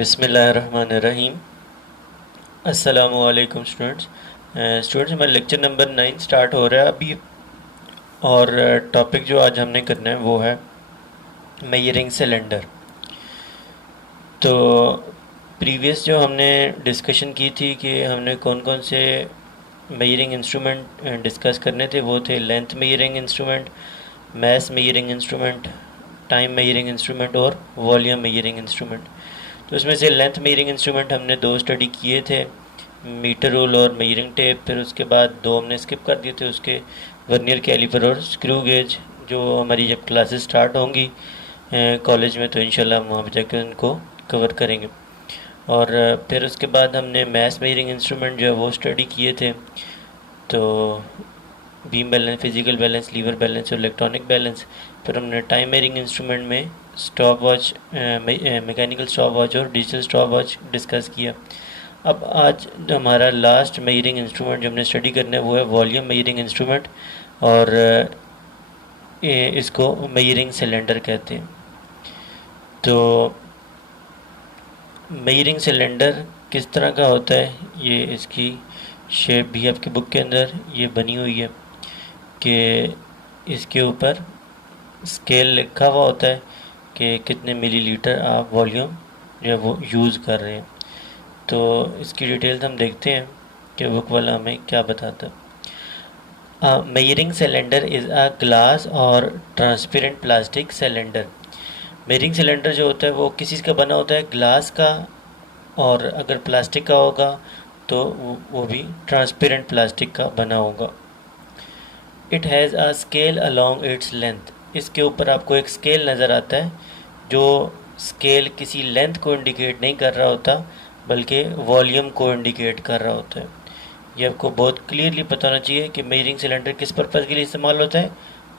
बिस्मिल्लाहिर्रहमानिर्रहीम। अस्सलामुअलैकुम स्टूडेंट्स। हमारा लेक्चर नंबर 9 स्टार्ट हो रहा है अभी। और टॉपिक जो आज हमने करना है वो है मेजरिंग सिलेंडर। तो प्रीवियस जो हमने डिस्कशन की थी कि हमने कौन कौन से मेजरिंग इंस्ट्रूमेंट डिस्कस करने थे, वो थे length measuring instrument, mass measuring instrument, time measuring instrument और वॉल्यूम मेजरिंग इंस्ट्रूमेंट। तो इसमें से लेंथ मेजरिंग इंस्ट्रूमेंट हमने दो स्टडी किए थे, मीटर रूल और मेजरिंग टेप। फिर उसके बाद दो हमने स्किप कर दिए थे, उसके वर्नियर कैलिपर और स्क्रू गेज। जो हमारी जब क्लासेस स्टार्ट होंगी कॉलेज में तो इंशाल्लाह हम वहाँ पर जाकर उनको कवर करेंगे। और फिर उसके बाद हमने मैस मेजरिंग इंस्ट्रूमेंट जो है वो स्टडी किए थे। तो beam balance, physical balance, lever balance और इलेक्ट्रॉनिक बैलेंस। फिर हमने टाइम मेजरिंग इंस्ट्रूमेंट में stopwatch, mechanical stopwatch और डिजिटल स्टॉप वॉच डिस्कस किया। अब आज हमारा लास्ट मेजरिंग इंस्ट्रूमेंट जो हमने स्टडी करना है वो है वॉल्यूम मेजरिंग इंस्ट्रूमेंट, और इसको मेजरिंग सिलेंडर कहते हैं। तो मेजरिंग सिलेंडर किस तरह का होता है, ये इसकी शेप भी आपकी बुक के अंदर ये बनी हुई है कि इसके ऊपर स्केल लिखा हुआ होता है कि कितने मिलीलीटर आप वॉल्यूम जो है वो यूज़ कर रहे हैं। तो इसकी डिटेल्स हम देखते हैं कि बुक वाला हमें क्या बताता है। Measuring cylinder is a glass और transparent plastic cylinder. Measuring cylinder जो होता है वो किस चीज़ का बना होता है, ग्लास का, और अगर प्लास्टिक का होगा तो वो भी ट्रांसपेरेंट प्लास्टिक का बना होगा। It has a scale along its length. इसके ऊपर आपको एक स्केल नज़र आता है, जो स्केल किसी लेंथ को इंडिकेट नहीं कर रहा होता बल्कि वॉल्यूम को इंडिकेट कर रहा होता है। ये आपको बहुत क्लियरली पता होना चाहिए कि मेजरिंग सिलेंडर किस पर्पज़ के लिए इस्तेमाल होता है,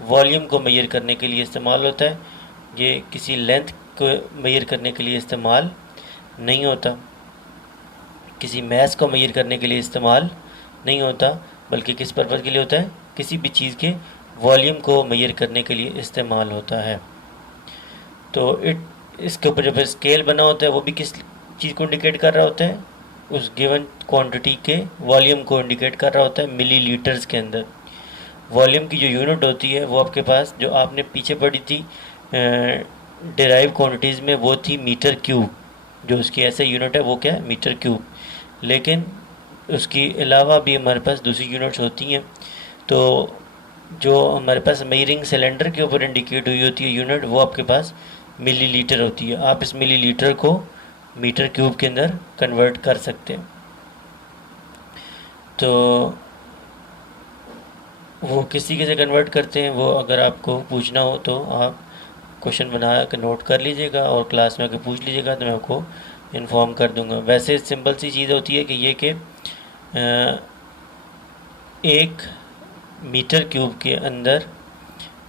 वॉल्यूम को मेजर करने के लिए इस्तेमाल होता है। ये किसी लेंथ को मेजर करने के लिए इस्तेमाल नहीं होता, किसी मैस को मेजर करने के लिए इस्तेमाल नहीं होता, बल्कि किस पर्पज़ के लिए होता है, किसी भी चीज़ के वॉल्यूम को मेजर करने के लिए इस्तेमाल होता है। तो इसके ऊपर जो स्केल बना होता है वो भी किस चीज़ को इंडिकेट कर रहा होता है, उस गिवन क्वांटिटी के वॉल्यूम को इंडिकेट कर रहा होता है मिलीलीटर्स के अंदर। वॉल्यूम की जो यूनिट होती है वो आपके पास जो आपने पीछे पढ़ी थी डेराइव क्वांटिटीज़ में, वो थी मीटर क्यूब। जो उसकी ऐसे यूनिट है वो क्या है, मीटर क्यूब। लेकिन उसके अलावा भी हमारे पास दूसरी यूनिट्स होती हैं। तो जो हमारे पास मेजरिंग सिलेंडर के ऊपर इंडिकेट हुई होती है यूनिट, वो आपके पास मिलीलीटर होती है। आप इस मिलीलीटर को मीटर क्यूब के अंदर कन्वर्ट कर सकते हैं। तो वो किस तरीके से कन्वर्ट करते हैं, वो अगर आपको पूछना हो तो आप क्वेश्चन बना कर नोट कर लीजिएगा और क्लास में आकर पूछ लीजिएगा, तो मैं आपको इन्फॉर्म कर दूंगा। वैसे सिंपल सी चीज़ होती है कि ये कि एक मीटर क्यूब के अंदर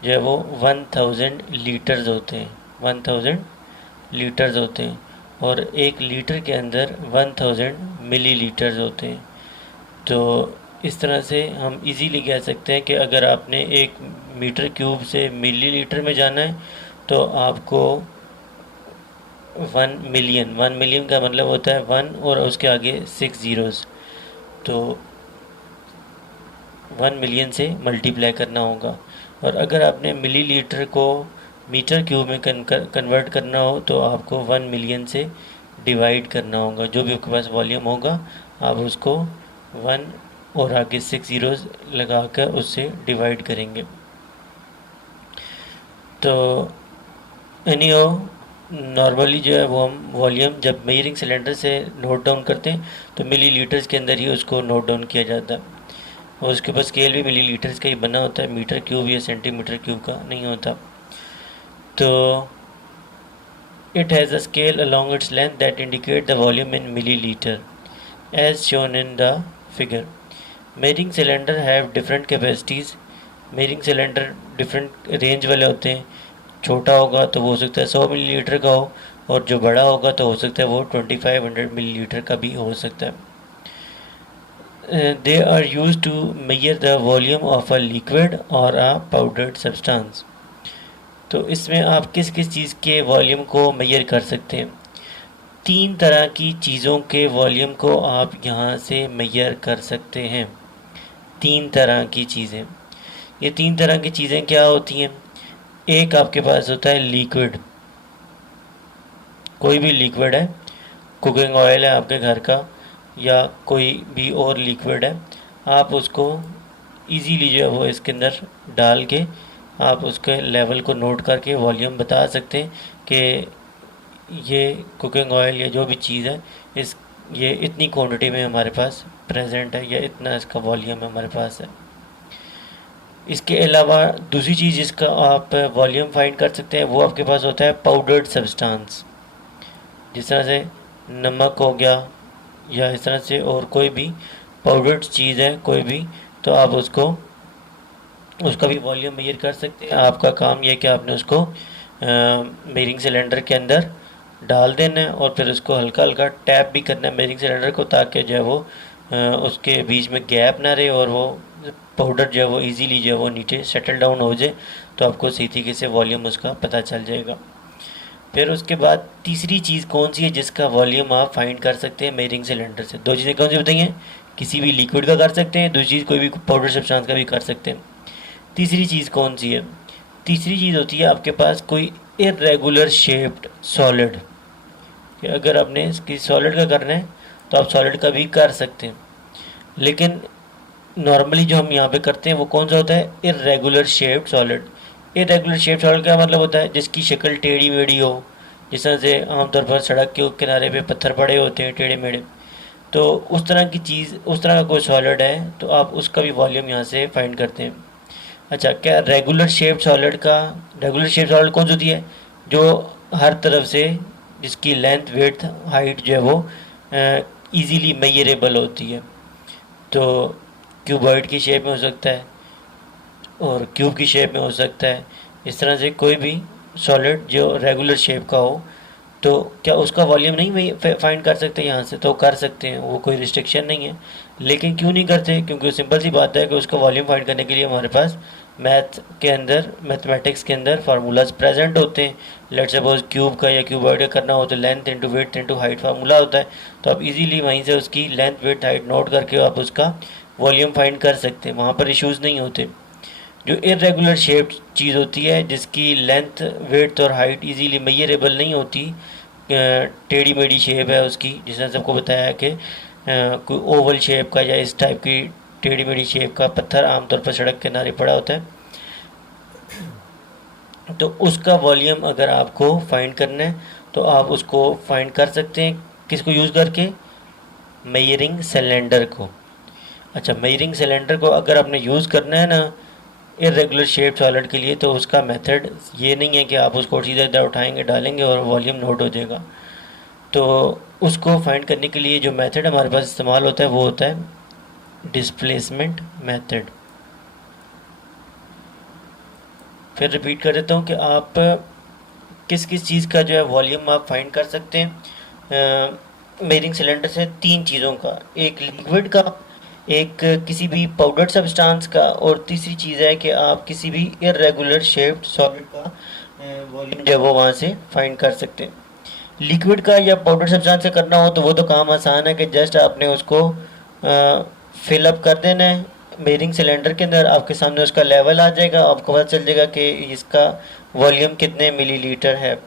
जो है वो 1000 लीटर्स होते हैं, 1000 लीटर्स होते हैं, और एक लीटर के अंदर 1000 मिलीलीटर्स होते हैं। तो इस तरह से हम इजीली कह सकते हैं कि अगर आपने एक मीटर क्यूब से मिलीलीटर में जाना है तो आपको 1 मिलियन का मतलब होता है 1 और उसके आगे 6 ज़ीरोज़। तो 1 मिलियन से मल्टीप्लाई करना होगा। और अगर आपने मिलीलीटर को मीटर क्यूब में कन्वर्ट करना हो तो आपको 1 मिलियन से डिवाइड करना होगा। जो भी आपके पास वॉल्यूम होगा आप उसको 1 और आगे 6 ज़ीरोज़ लगा कर उससे डिवाइड करेंगे। तो एनीहो नॉर्मली जो है वो हम वॉल्यूम जब मेजरिंग सिलेंडर से नोट डाउन करते हैं तो मिलीलीटर्स के अंदर ही उसको नोट डाउन किया जाता है, और उसके ऊपर स्केल भी मिलीलीटर्स का ही बना होता है, मीटर क्यूब या सेंटीमीटर क्यूब का नहीं होता। तो it has a scale along its length that indicate the volume in millilitre as shown in the figure. Measuring cylinder have different capacities. Measuring cylinder different range वाले होते हैं। छोटा होगा तो वो हो सकता है 100 मिलीलीटर का हो, और जो बड़ा होगा तो हो सकता है वो 2500 मिलीलीटर का भी हो सकता है। They are used to measure the volume of a liquid or a powdered substance। तो इसमें आप किस किस चीज़ के वॉल्यूम को मेजर कर सकते हैं। तीन तरह की चीज़ों के वॉल्यूम को आप यहाँ से मेजर कर सकते हैं। तीन तरह की चीज़ें, ये तीन तरह की चीज़ें क्या होती हैं? एक आपके पास होता है लिक्विड, कोई भी लिक्विड है, कुकिंग ऑयल है आपके घर का या कोई भी और लिक्विड है, आप उसको इजीली जो है वो इसके अंदर डाल के आप उसके लेवल को नोट करके वॉल्यूम बता सकते हैं कि ये कुकिंग ऑयल या जो भी चीज़ है इस ये इतनी क्वांटिटी में हमारे पास प्रेजेंट है या इतना इसका वॉल्यूम हमारे पास है। इसके अलावा दूसरी चीज़ जिसका आप वॉल्यूम फाइंड कर सकते हैं वो आपके पास होता है पाउडर्ड सब्सटेंस, जिस तरह से नमक हो गया या इस तरह से और कोई भी पाउडर्ड चीज़ है कोई भी, तो आप उसका भी वॉल्यूम मेजर कर सकते हैं। आपका काम यह है कि आपने उसको मेजरिंग सिलेंडर के अंदर डाल देना है और फिर उसको हल्का हल्का टैप भी करना है मेजरिंग सिलेंडर को, ताकि जो है वो उसके बीच में गैप ना रहे और वो पाउडर जो है वो इजीली जो है वो नीचे सेटल डाउन हो जाए, तो आपको सही तरीके से वॉल्यूम उसका पता चल जाएगा। फिर उसके बाद तीसरी चीज़ कौन सी है जिसका वॉल्यूम आप फाइंड कर सकते हैं मेजरिंग सिलेंडर से? दो चीज़ें कौन सी बताइए? किसी भी लिक्विड का कर सकते हैं, दूसरी चीज़ कोई भी पाउडर सब्सटेंस का भी कर सकते हैं। तीसरी चीज़ कौन सी है? तीसरी चीज़ होती है आपके पास कोई इरेगुलर शेप्ड सॉलिड, कि अगर आपने इसकी सॉलिड का करना है तो आप सॉलिड का भी कर सकते हैं, लेकिन नॉर्मली जो हम यहाँ पे करते हैं वो कौन सा होता है? Irregular shaped solid. Irregular shaped solid का मतलब होता है जिसकी शक्ल टेढ़ी मेढ़ी हो, जिस तरह से आमतौर पर सड़क के किनारे पे पत्थर पड़े होते हैं टेढ़े मेढ़े, तो उस तरह की चीज़, उस तरह का कोई सॉलिड है तो आप उसका भी वॉल्यूम यहाँ से फाइंड करते हैं। अच्छा, क्या रेगुलर शेप्ड सॉलिड का, रेगुलर शेप्ड सॉलिड कौन सी होती है? जो हर तरफ से जिसकी लेंथ विड्थ हाइट जो है वो इजीली मेजरेबल होती है, तो क्यूबॉइड की शेप में हो सकता है और क्यूब की शेप में हो सकता है। इस तरह से कोई भी सॉलिड जो रेगुलर शेप का हो, तो क्या उसका वॉल्यूम नहीं फाइंड कर सकते यहाँ से? तो कर सकते हैं, वो कोई रिस्ट्रिक्शन नहीं है। लेकिन क्यों नहीं करते? क्योंकि सिंपल सी बात है कि उसका वॉल्यूम फाइंड करने के लिए हमारे पास मैथ के अंदर, मैथमेटिक्स के अंदर फार्मूलाज प्रेजेंट होते हैं। लेट सपोज क्यूब का या क्यूबॉइड का करना हो तो length into width into height formula होता है, तो आप इजीली वहीं से उसकी लेंथ विड्थ हाइट नोट करके आप उसका वॉल्यूम फाइंड कर सकते हैं, वहाँ पर इश्यूज़ नहीं होते। जो इरेगुलर शेप्ड चीज़ होती है जिसकी लेंथ विड्थ और हाइट इजीली मेजरेबल नहीं होती, टेढ़ी मेढ़ी शेप है उसकी, जिसने सबको बताया है कि कोई ओवल शेप का या इस टाइप की टेढ़ी मेढ़ी शेप का पत्थर आमतौर पर सड़क के किनारे पड़ा होता है, तो उसका वॉल्यूम अगर आपको फाइंड करना है तो आप उसको फाइंड कर सकते हैं। किसको यूज़ करके? मेजरिंग सिलेंडर को। अच्छा, मेजरिंग सिलेंडर को अगर आपने यूज़ करना है ना इरेगुलर शेप सॉलिड के लिए, तो उसका मेथड ये नहीं है कि आप उसको सीधा सीधा उठाएंगे डालेंगे और वॉल्यूम नोट हो जाएगा। तो उसको फाइंड करने के लिए जो मेथड हमारे पास इस्तेमाल होता है वो होता है डिस्प्लेसमेंट मेथड। फिर रिपीट कर देता हूँ कि आप किस किस चीज़ का जो है वॉल्यूम आप फाइंड कर सकते हैं मेजरिंग सिलेंडर से? तीन चीज़ों का, एक लिक्विड का, एक किसी भी पाउडर्ड सब्सटेंस का, और तीसरी चीज़ है कि आप किसी भी इरेगुलर शेप्ड सॉलिड का वॉल्यूम जो है वो वहाँ से फाइंड कर सकते हैं। लिक्विड का या पाउडर सब्सटेंस से करना हो तो वो तो काम आसान है कि जस्ट आपने उसको फिलअप कर देना है मेजरिंग सिलेंडर के अंदर, आपके सामने उसका लेवल आ जाएगा, आपको पता चल जाएगा कि इसका वॉल्यूम कितने मिलीलीटर है।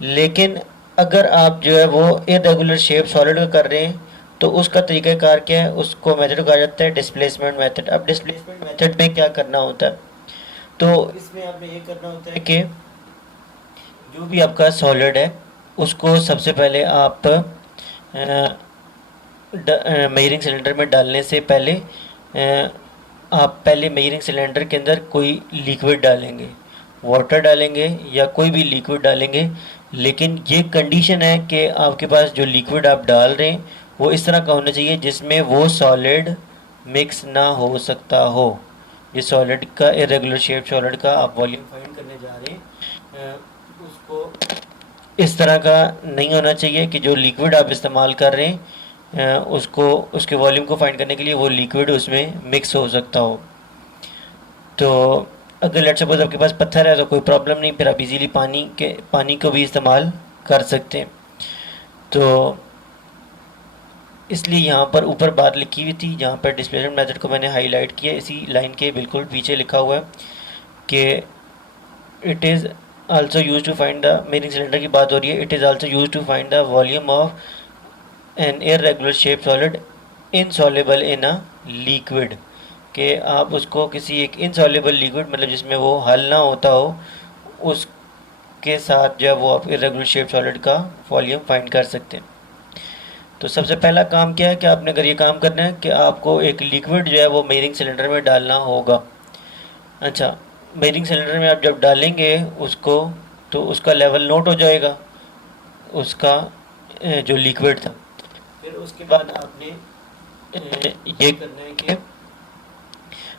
लेकिन अगर आप जो है वो इरेगुलर शेप सॉलिड का कर रहे हैं तो उसका तरीक़ाकार क्या है? उसको मेथड कहा जाता है डिस्प्लेसमेंट मेथड। अब डिस्प्लेसमेंट मेथड में क्या करना होता है? तो इसमें आपने ये करना होता है कि जो भी आपका सॉलिड है उसको सबसे पहले आप मेजरिंग सिलेंडर में डालने से पहले आप पहले मेजरिंग सिलेंडर के अंदर कोई लिक्विड डालेंगे, वाटर डालेंगे या कोई भी लिक्विड डालेंगे, लेकिन ये कंडीशन है कि आपके पास जो लिक्विड आप डाल रहे हैं वो इस तरह का होना चाहिए जिसमें वो सॉलिड मिक्स ना हो सकता हो। ये सॉलिड का, इरेगुलर शेप सॉलिड का आप वॉल्यूम फाइंड करने जा रहे हैं, उसको इस तरह का नहीं होना चाहिए कि जो लिक्विड आप इस्तेमाल कर रहे हैं उसको, उसके वॉल्यूम को फाइंड करने के लिए वो लिक्विड उसमें मिक्स हो सकता हो। तो अगर लेट्स सपोज आपके पास पत्थर है तो कोई प्रॉब्लम नहीं, फिर आप इजीली पानी को भी इस्तेमाल कर सकते हैं। तो इसलिए यहाँ पर ऊपर बात लिखी हुई थी, जहाँ पर डिस्प्लेसमेंट मेथड को मैंने हाईलाइट किया, इसी लाइन के बिल्कुल पीछे लिखा हुआ है कि it is also use to find the, measuring cylinder की बात हो रही है, it is also use to find the volume of an irregular shape solid insoluble in a liquid, कि आप उसको किसी एक इनसॉल्युबल लिक्विड, मतलब जिसमें वो हल ना होता हो, उसके साथ जो है वो आप इर्रेगुलर शेप सॉलिड का वॉल्यूम फाइंड कर सकते हैं। तो सबसे पहला काम क्या है कि आपने अगर ये काम करना है कि आपको एक लिक्विड जो है वो मेरिंग सिलेंडर में डालना होगा। अच्छा, मेरिंग सिलेंडर में आप जब डालेंगे उसको, तो उसका लेवल नोट हो जाएगा, उसका जो लिक्विड था। फिर उसके बाद आपने ये करना है कि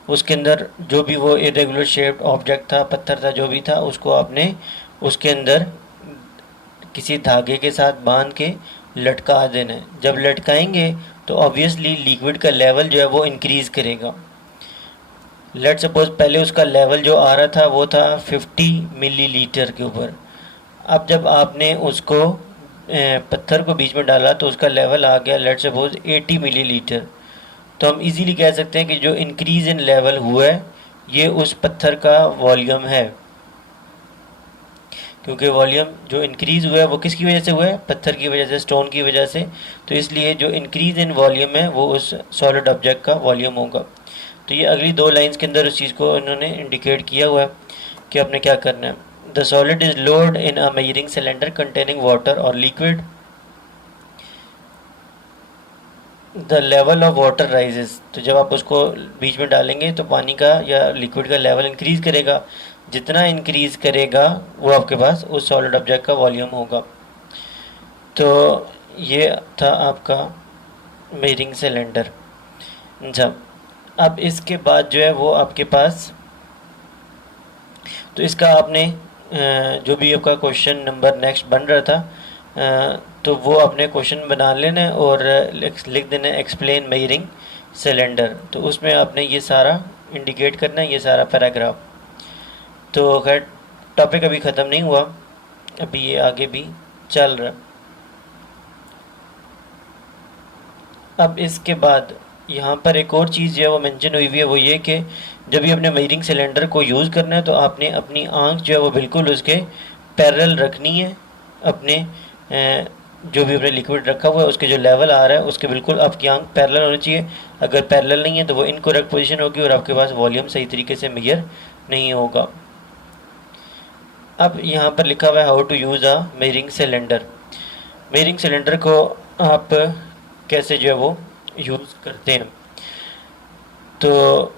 उसके अंदर जो भी वो इरेगुलर शेप्ड ऑब्जेक्ट था, पत्थर था, जो भी था, उसको आपने उसके अंदर किसी धागे के साथ बांध के लटका देना है। जब लटकाएंगे तो ऑब्वियसली लिक्विड का लेवल जो है वो इंक्रीज़ करेगा। लेट सपोज पहले उसका लेवल जो आ रहा था वो था 50 मिलीलीटर के ऊपर। अब जब आपने उसको पत्थर को बीच में डाला तो उसका लेवल आ गया लेट सपोज 80 मिलीलीटर। तो हम इजीली कह सकते हैं कि जो इंक्रीज़ इन लेवल हुआ है ये उस पत्थर का वॉल्यूम है, क्योंकि वॉल्यूम जो इंक्रीज़ हुआ है वो किसकी वजह से हुआ है? पत्थर की वजह से, स्टोन की वजह से। तो इसलिए जो इंक्रीज़ इन वॉल्यूम है वो उस सॉलिड ऑब्जेक्ट का वॉल्यूम होगा। तो ये अगली दो लाइंस के अंदर उस चीज़ को इन्होंने इंडिकेट किया हुआ है कि आपने क्या करना है। The solid is load in a measuring cylinder containing water और liquid, the level of water rises. तो जब आप उसको बीच में डालेंगे तो पानी का या लिक्विड का लेवल इंक्रीज़ करेगा, जितना इंक्रीज़ करेगा वो आपके पास उस सॉलिड ऑब्जेक्ट का वॉल्यूम होगा। तो ये था आपका मेजरिंग सिलेंडर। अच्छा, अब इसके बाद जो है वो आपके पास, तो इसका आपने जो भी आपका क्वेश्चन नंबर नेक्स्ट बन रहा था तो वो आपने क्वेश्चन बना लेना है और लिख देना है एक्सप्लेन मेजरिंग सिलेंडर। तो उसमें आपने ये सारा इंडिकेट करना है, ये सारा पैराग्राफ। तो खैर टॉपिक अभी ख़त्म नहीं हुआ, अभी ये आगे भी चल रहा। अब इसके बाद यहाँ पर एक और चीज़ जो है वो मेंशन हुई हुई है, वो ये कि जब भी अपने मेजरिंग सिलेंडर को यूज़ करना है तो आपने अपनी आंख जो है वो बिल्कुल उसके पैरेलल रखनी है। अपने जो भी अपने लिक्विड रखा हुआ है उसके जो लेवल आ रहा है उसके बिल्कुल आपकी आंख पैरेलल होनी चाहिए। अगर पैरेलल नहीं है तो वो इनकरेक्ट पोजीशन होगी और आपके पास वॉल्यूम सही तरीके से मेजर नहीं होगा। अब यहाँ पर लिखा हुआ है how to use a measuring cylinder. Measuring cylinder को आप कैसे जो है वो यूज़ करते हैं। तो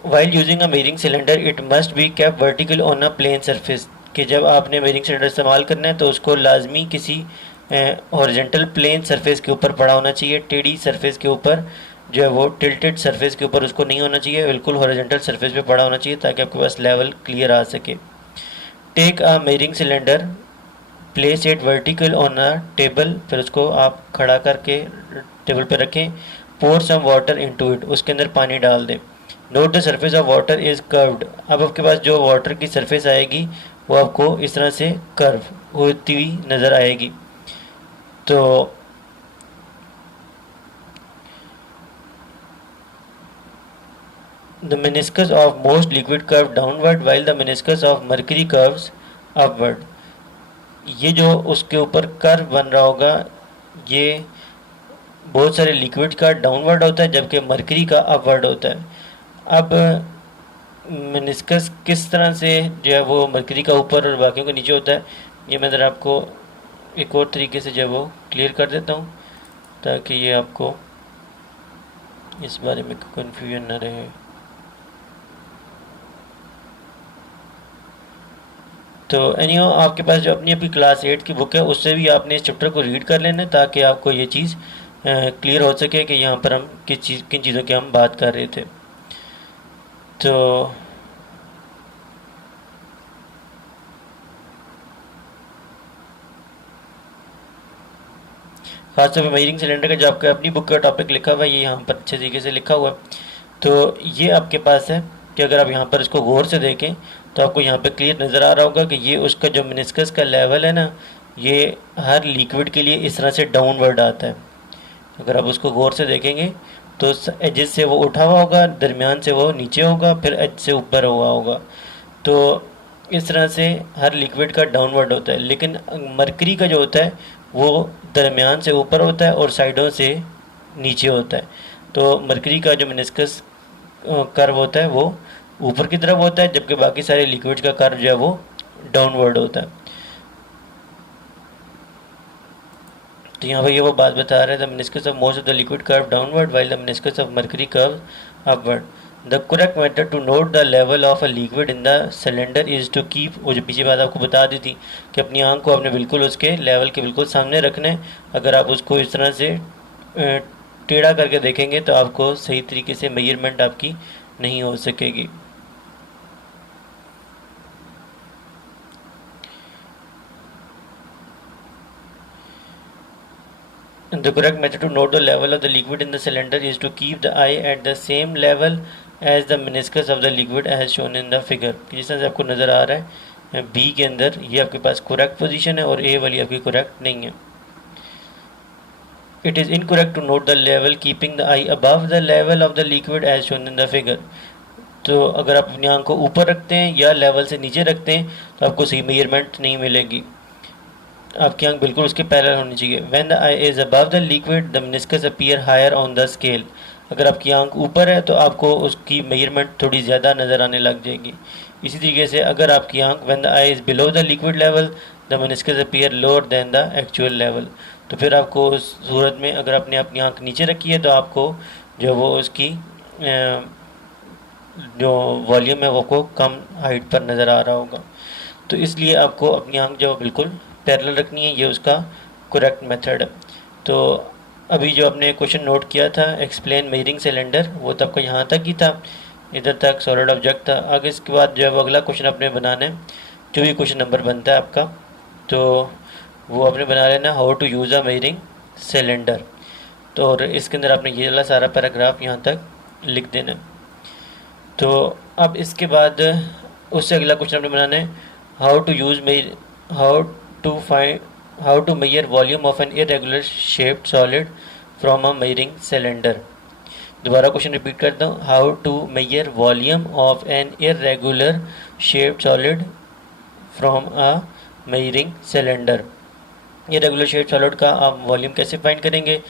while using a measuring cylinder it must be kept vertical on a plane surface, कि जब आपने मेजरिंग सिलेंडर इस्तेमाल करना है तो उसको लाजमी किसी हॉरिजॉन्टल प्लेन सरफेस के ऊपर पड़ा होना चाहिए। टेढ़ी सरफेस के ऊपर जो है वो टिल्टेड सरफेस के ऊपर उसको नहीं होना चाहिए, बिल्कुल हॉरिजॉन्टल सरफेस पे पड़ा होना चाहिए ताकि आपके पास लेवल क्लियर आ सके। Take a measuring cylinder, place it vertical on a table, फिर उसको आप खड़ा करके टेबल पे रखें। Pour some water into it, उसके अंदर पानी डाल दें। Note the surface of water is curved, अब आपके पास जो वाटर की सरफेस आएगी वो आपको इस तरह से कर्व होती हुई नज़र आएगी। तो the meniscus of most liquid curve downward while the meniscus of mercury curves upward, ये जो उसके ऊपर कर्व बन रहा होगा ये बहुत सारे लिक्विड का डाउनवर्ड होता है जबकि मरकरी का अपवर्ड होता है। अब मेनिस्कस किस तरह से जो है वो मरकरी का ऊपर और बाकियों का नीचे होता है, ये मैं ज़रा आपको एक और तरीके से जो है वो क्लियर कर देता हूँ ताकि ये आपको इस बारे में कन्फ्यूजन ना रहे। तो एनीहो आपके पास जो अपनी अपनी क्लास 8 की बुक है उससे भी आपने इस चैप्टर को रीड कर लेना ताकि आपको ये चीज़ क्लियर हो सके कि यहाँ पर हम किन चीज़ों की हम बात कर रहे थे। तो खासतौर पर मेजरिंग सिलेंडर का जो आपका अपनी बुक का टॉपिक लिखा हुआ है ये यहाँ पर अच्छे तरीके से लिखा हुआ है। तो ये आपके पास है कि अगर आप यहाँ पर इसको गौर से देखें तो आपको यहाँ पे क्लियर नज़र आ रहा होगा कि ये उसका जो मेनिस्कस का लेवल है ना ये हर लिक्विड के लिए इस तरह से डाउनवर्ड आता है। अगर आप उसको गौर से देखेंगे तो एजेस से वो उठा हुआ होगा, दरमियान से वो नीचे होगा, फिर एज से ऊपर हुआ होगा। तो इस तरह से हर लिक्विड का डाउनवर्ड होता है, लेकिन मरकरी का जो होता है वो दरमियान से ऊपर होता है और साइडों से नीचे होता है। तो मरकरी का जो मेनिस्कस कर्व होता है वो ऊपर की तरफ होता है, जबकि बाकी सारे लिक्विड्स का कर्व जो है वो डाउनवर्ड होता है। तो यहाँ पर ये वो बात बता रहे हैं, the meniscus of most of the liquid curve downward while the meniscus of mercury curve upward. The correct method to note the level of a liquid in the cylinder is to keep, वो जो पीछे बात आपको बता दी थी कि अपनी आंख को आपने बिल्कुल उसके लेवल के बिल्कुल सामने रखना है। अगर आप उसको इस तरह से टेढ़ा करके देखेंगे तो आपको सही तरीके से मेजरमेंट आपकी नहीं हो सकेगी। The correct method to note the level of the liquid in the cylinder is to keep the eye at the same level as the meniscus of the liquid as shown in the figure। जिस तरह से आपको नज़र आ रहा है B के अंदर ये आपके पास करेक्ट पोजीशन है और ए वाली आपकी करेक्ट नहीं है। It is incorrect to note the level keeping the eye above the level of the liquid as shown in the figure। तो अगर आप अपनी आंख को ऊपर रखते हैं या लेवल से नीचे रखते हैं तो आपको सही मेजरमेंट नहीं मिलेगी। आपकी आंख बिल्कुल उसके पैरेलल होनी चाहिए। When the eye is above the liquid, the meniscus appear higher on the scale। अगर आपकी आंख ऊपर है तो आपको उसकी मेजरमेंट थोड़ी ज़्यादा नज़र आने लग जाएगी। इसी तरीके से अगर आपकी आंख when the eye is below the liquid level, the meniscus appear lower than the actual level। तो फिर आपको उस सूरत में अगर आपने अपनी आंख नीचे रखी है तो आपको जो वो उसकी जो वॉल्यूम है वो को कम हाइट पर नज़र आ रहा होगा। तो इसलिए आपको अपनी आंख जो बिल्कुल पैरेलल रखनी है, ये उसका करेक्ट मेथड है। तो अभी जो आपने क्वेश्चन नोट किया था एक्सप्लेन मेजरिंग सिलेंडर, वो तो आपका यहाँ तक ही था, इधर तक सॉलिड ऑब्जेक्ट था। आगे इसके बाद जो है वो अगला क्वेश्चन आपने बनाना है, जो भी क्वेश्चन नंबर बनता है आपका, तो वो आपने बना लेना how to use a measuring cylinder. तो और इसके अंदर आपने ये वाला सारा पैराग्राफ यहाँ तक लिख देना है। तो अब इसके बाद उससे अगला क्वेश्चन आपने बनाना है how to use how to measure volume of an irregular shaped solid from a measuring cylinder। दोबारा क्वेश्चन रिपीट करता हूँ, how to measure volume of an irregular shaped solid from a measuring cylinder। irregular shaped solid का आप volume कैसे find करेंगे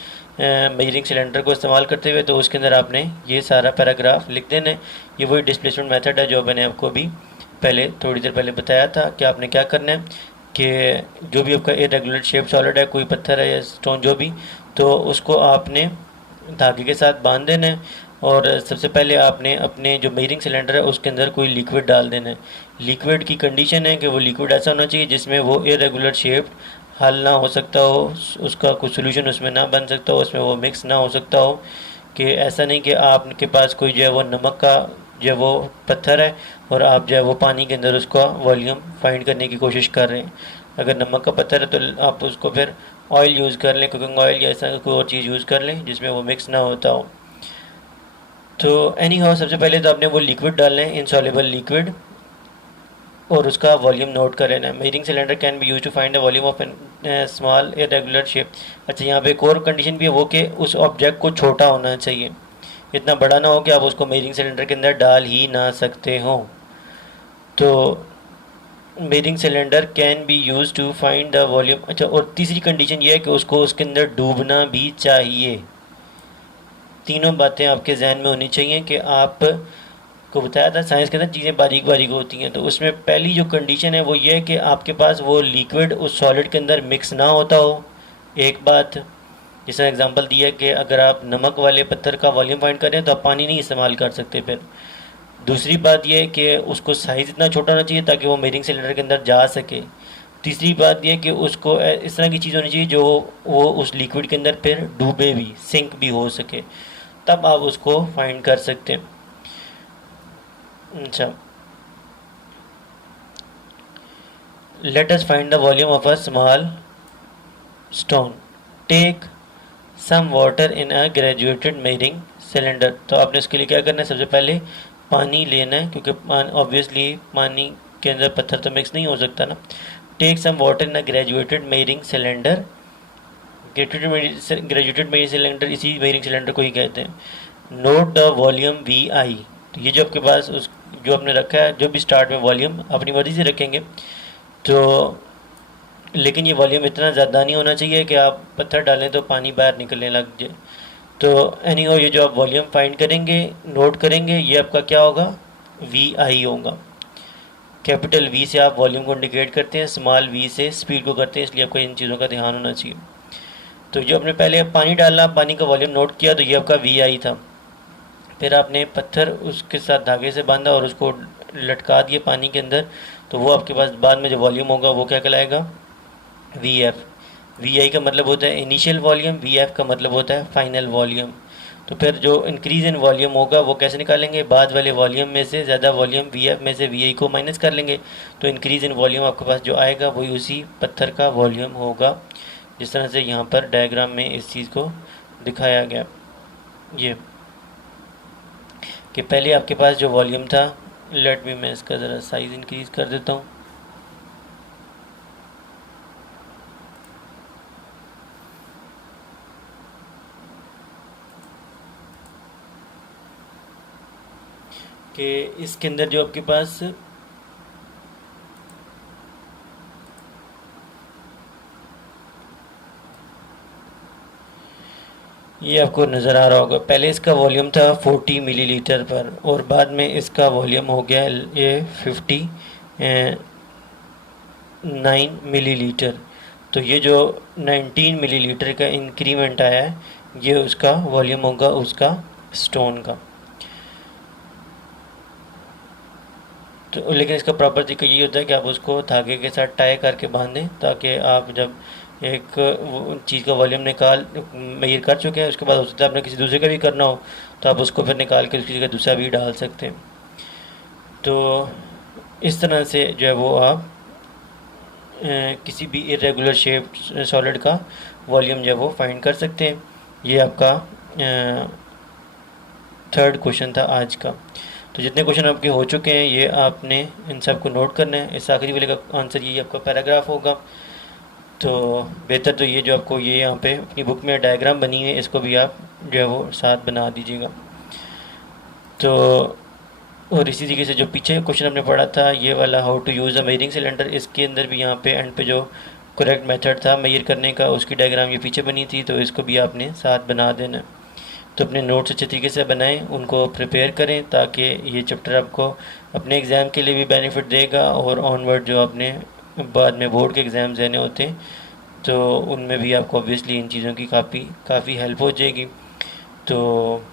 measuring cylinder को इस्तेमाल करते हुए, तो उसके अंदर आपने ये सारा पैराग्राफ लिख देना है। ये वही डिस्प्लेसमेंट मेथड है जो मैंने आपको भी पहले थोड़ी देर पहले बताया था कि आपने क्या करना है कि जो भी आपका इरेगुलर शेप सॉलिड है, कोई पत्थर है या स्टोन जो भी, तो उसको आपने धागे के साथ बांध देना है और सबसे पहले आपने अपने जो मेजरिंग सिलेंडर है उसके अंदर कोई लिक्विड डाल देना है। लिक्विड की कंडीशन है कि वो लिक्विड ऐसा होना चाहिए जिसमें वो इरेगुलर शेप हल ना हो सकता हो, उसका कुछ सोल्यूशन उसमें ना बन सकता हो, उसमें वो मिक्स ना हो सकता हो। कि ऐसा नहीं कि आपके पास कोई जो है वो नमक का जो है वो पत्थर है और आप जो है वो पानी के अंदर उसका वॉल्यूम फाइंड करने की कोशिश कर रहे हैं। अगर नमक का पत्थर है तो आप उसको फिर ऑयल यूज़ कर लें, कुकिंग ऑयल या ऐसा कोई और चीज़ यूज़ कर लें जिसमें वो मिक्स ना होता हो। तो एनी हाउ सबसे पहले तो आपने वो लिक्विड डालना है, इनसॉल्युबल लिक्विड, और उसका वॉल्यूम नोट कर लेना है। Measuring cylinder can be use to find the volume of an small irregular shape. अच्छा, यहाँ पे एक और कंडीशन भी है वो कि उस ऑब्जेक्ट को छोटा होना चाहिए, इतना बड़ा ना हो कि आप उसको मेजरिंग सिलेंडर के अंदर डाल ही ना सकते हो। तो measuring cylinder can be use to find the volume. अच्छा, और तीसरी कंडीशन ये है कि उसको उसके अंदर डूबना भी चाहिए। तीनों बातें आपके जहन में होनी चाहिए कि आप को बताया था साइंस के अंदर चीज़ें बारीक बारीक होती हैं। तो उसमें पहली जो कंडीशन है वो ये है कि आपके पास वो लिक्विड उस सॉलिड के अंदर मिक्स ना होता हो। एक बात, जैसा एग्जांपल दिया कि अगर आप नमक वाले पत्थर का वॉल्यूम फाइंड करें तो आप पानी नहीं इस्तेमाल कर सकते। फिर दूसरी बात यह है कि उसको साइज़ इतना छोटा होना चाहिए ताकि वो मेजरिंग सिलेंडर के अंदर जा सके। तीसरी बात यह कि उसको इस तरह की चीज़ होनी चाहिए जो वो उस लिक्विड के अंदर फिर डूबे भी, सिंक भी हो सके, तब आप उसको फाइंड कर सकते हैं। अच्छा, let us find the volume of a small stone। Take some water in a graduated measuring cylinder। तो आपने उसके लिए क्या करना है, सबसे पहले पानी लेना है, क्योंकि ऑब्वियसली पानी के अंदर पत्थर तो मिक्स नहीं हो सकता ना। Take some water in a graduated measuring cylinder. Graduated measuring cylinder इसी मेजरिंग सिलेंडर को ही कहते हैं। Note the volume V I. तो ये जो आपके पास उस जो आपने रखा है, जो भी स्टार्ट में वॉल्यूम अपनी मर्ज़ी से रखेंगे, तो लेकिन ये वॉल्यूम इतना ज़्यादा नहीं होना चाहिए कि आप पत्थर डालें तो पानी बाहर निकलने लग जाए। तो एनी हो, ये जो आप वॉल्यूम फाइंड करेंगे, नोट करेंगे, ये आपका क्या होगा, वी आई होगा। कैपिटल वी से आप वॉल्यूम को इंडिकेट करते हैं, स्मॉल वी से स्पीड को करते हैं, इसलिए आपको इन चीज़ों का ध्यान होना चाहिए। तो जो आपने पहले पानी डाला, पानी का वॉल्यूम नोट किया, तो ये आपका वी आई था। फिर आपने पत्थर उसके साथ धागे से बांधा और उसको लटका दिए पानी के अंदर, तो वो आपके पास बाद में जो वॉल्यूम होगा वो क्या कहलाएगा, वी एफ। वी आई का मतलब होता है इनिशियल वॉल्यूम, वी एफ का मतलब होता है फाइनल वॉल्यूम। तो फिर जो इंक्रीज़ इन वॉल्यूम होगा वो कैसे निकालेंगे, बाद वाले वॉल्यूम में से ज़्यादा वॉल्यूम वी एफ में से वी आई को माइनस कर लेंगे, तो इंक्रीज़ इन वॉल्यूम आपके पास जो आएगा वही उसी पत्थर का वॉल्यूम होगा, जिस तरह से यहाँ पर डायग्राम में इस चीज़ को दिखाया गया। ये कि पहले आपके पास जो वॉल्यूम था, लेट मी मैं इसका ज़रा साइज़ इंक्रीज़ कर देता हूँ। कि इसके अंदर जो आपके पास ये आपको नज़र आ रहा होगा, पहले इसका वॉल्यूम था 40 मिलीलीटर पर और बाद में इसका वॉल्यूम हो गया ये 59 मिलीलीटर। तो ये जो 19 मिलीलीटर का इंक्रीमेंट आया है, ये उसका वॉल्यूम होगा उसका स्टोन का। तो लेकिन इसका प्रॉपर तरीका ये होता है कि आप उसको धागे के साथ टाई करके बांधें, ताकि आप जब एक चीज़ का वॉल्यूम निकाल मेजर कर चुके हैं, उसके बाद हो सकता है आपने किसी दूसरे का भी करना हो, तो आप उसको फिर निकाल के उसकी जगह दूसरा भी डाल सकते हैं। तो इस तरह से जो है वो आप किसी भी इरेगुलर शेप सॉलिड का वॉल्यूम जो है वो फाइंड कर सकते हैं। ये आपका थर्ड क्वेश्चन था आज का। तो जितने क्वेश्चन आपके हो चुके हैं ये आपने इन सब को नोट करना है। इस आखिरी वाले का आंसर ये आपका पैराग्राफ होगा। तो बेहतर तो ये जो आपको ये यहाँ पे अपनी बुक में डायग्राम बनी है, इसको भी आप जो है वो साथ बना दीजिएगा। तो और इसी तरीके से जो पीछे क्वेश्चन हमने पढ़ा था ये वाला, how to use a measuring cylinder, इसके अंदर भी यहाँ पे एंड पे जो करेक्ट मेथड था मेजर करने का, उसकी डायग्राम ये पीछे बनी थी, तो इसको भी आपने साथ बना देना। तो अपने नोट्स अच्छे तरीके से बनाएं, उनको प्रिपेयर करें, ताकि ये चैप्टर आपको अपने एग्ज़ाम के लिए भी बेनिफिट देगा और ऑनवर्ड जो आपने बाद में बोर्ड के एग्ज़ाम देने होते हैं तो उनमें भी आपको ऑब्वियसली इन चीज़ों की काफ़ी हेल्प हो जाएगी। तो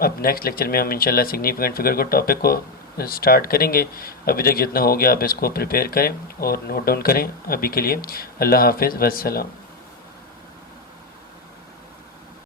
अब नेक्स्ट लेक्चर में हम इंशाल्लाह सिग्निफिकेंट फिगर को टॉपिक को स्टार्ट करेंगे। अभी तक जितना हो गया आप इसको प्रिपेयर करें और नोट डाउन करें। अभी के लिए अल्लाह हाफिज़ वस्सलाम।